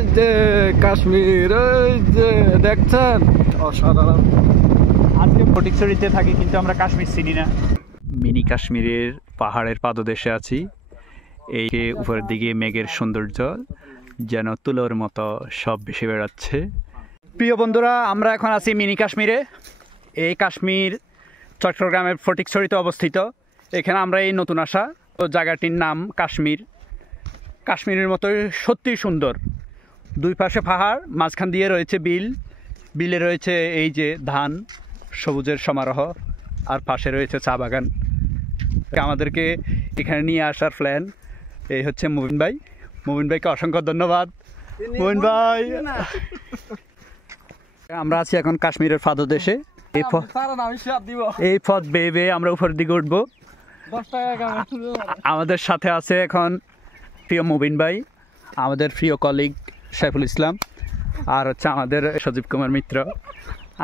ওই যে কাশ্মীর, ওই যে দেখছেন, অসাধারণ। আজকে ফটিকছড়িতে থাকি কিন্তু আমরা কাশ্মীর চিনি না। মিনি কাশ্মীরের পাহাড়ের পাদদেশে আছি। এই যে উপরের দিকে মেঘের সৌন্দর্য যেন তুলোর মতো সব ভেসে বেড়াচ্ছে। প্রিয় বন্ধুরা, আমরা এখন আছি মিনি কাশ্মীরে। এই কাশ্মীর চট্টগ্রামের ফটিকছড়িতে অবস্থিত। এখানে আমরা এই নতুন আসা। তো জায়গাটির নাম কাশ্মীর। কাশ্মীরের মতো সত্যি সুন্দর। দুই পাশে পাহাড়, মাঝখান দিয়ে রয়েছে বিল। বিলে রয়েছে এই যে ধান, সবুজের সমারোহ, আর পাশে রয়েছে চা বাগান। আমাদেরকে এখানে নিয়ে আসার প্ল্যান এই হচ্ছে মুবিন ভাই। মুবিন ভাইকে অসংখ্য ধন্যবাদ। মুবিন ভাই, আমরা আছি এখন কাশ্মীরের পাদদেশে। এই পথ বেয়ে বেয়ে আমরা উপরের দিকে উঠবো। আমাদের সাথে আছে এখন প্রিয় মুবিন ভাই, আমাদের প্রিয় কলিগ সাইফুল ইসলাম, আর হচ্ছে আমাদের সজীব কুমার মিত্র।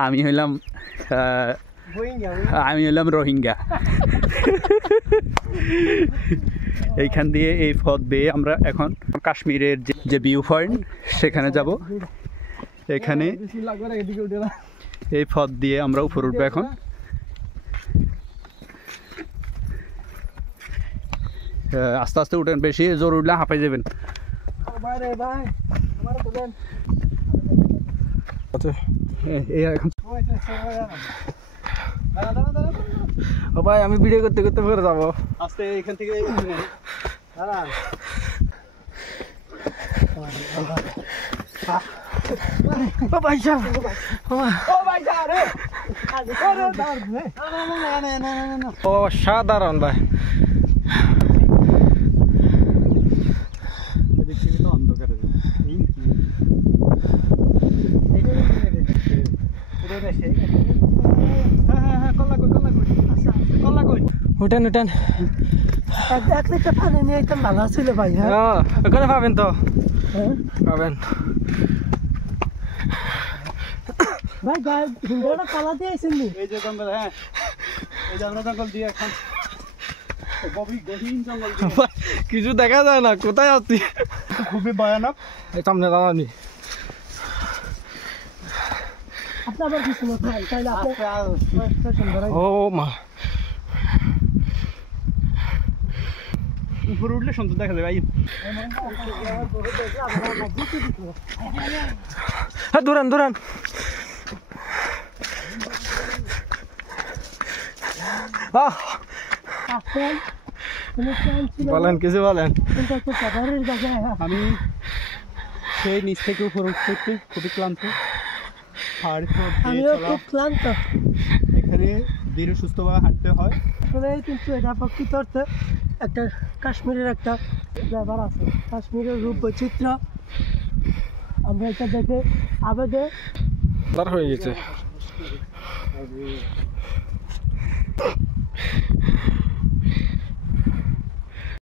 আমি হইলাম রোহিঙ্গা। এইখান দিয়ে এই পথ বেয়ে আমরা এখন কাশ্মীরের যে ভিউ পয়েন্ট সেখানে যাব। এখানে এই পথ দিয়ে আমরা উপর উঠবো এখন। আস্তে আস্তে উঠেন, বেশি জোর উঠলে হাঁপাই যাবেন। ভাই আমি ভিডিও করতে করতে ফেরে যাবো। আস্তে এখান থেকে অসাধারণ ভাই। উঠেন উঠেন, এক লিটার পানি নিয়ে একদম ভালো ছিল ভাই। হ্যাঁ, ওখানে পাবেন তো, পাবেন ভাই। হিন্দুরা পালা দিয়ে আইছেন নি? এই যে জঙ্গল, হ্যাঁ এই যে আমরা জঙ্গল দিয়ে এখন গভীর জঙ্গল, কিছু দেখা যায় না, কোথায় আছি। খুবই ভয়ানক। এই সামনে দাঁড়ানি। আপনি আবার কিছু না ভাই, তাইলে ও মা, উপরে উঠলে সুন্দর দেখা যায় ভাই। হ্যাঁ দূরান দূরান। বলেন, কিছু বলেন। আমি সেই নিচ থেকে উপরে উঠতে উঠতে খুবই ক্লান্ত। এখানে ধীরে সুস্থভাবে হাঁটতে হয়। কিন্তু এটা প্রকৃত অর্থে একটা কাশ্মীরের একটা ব্যাপার আছে, কাশ্মীরের রূপ বৈচিত্র্য। আমরা এটা দেখে আবেগে হয়ে গেছে।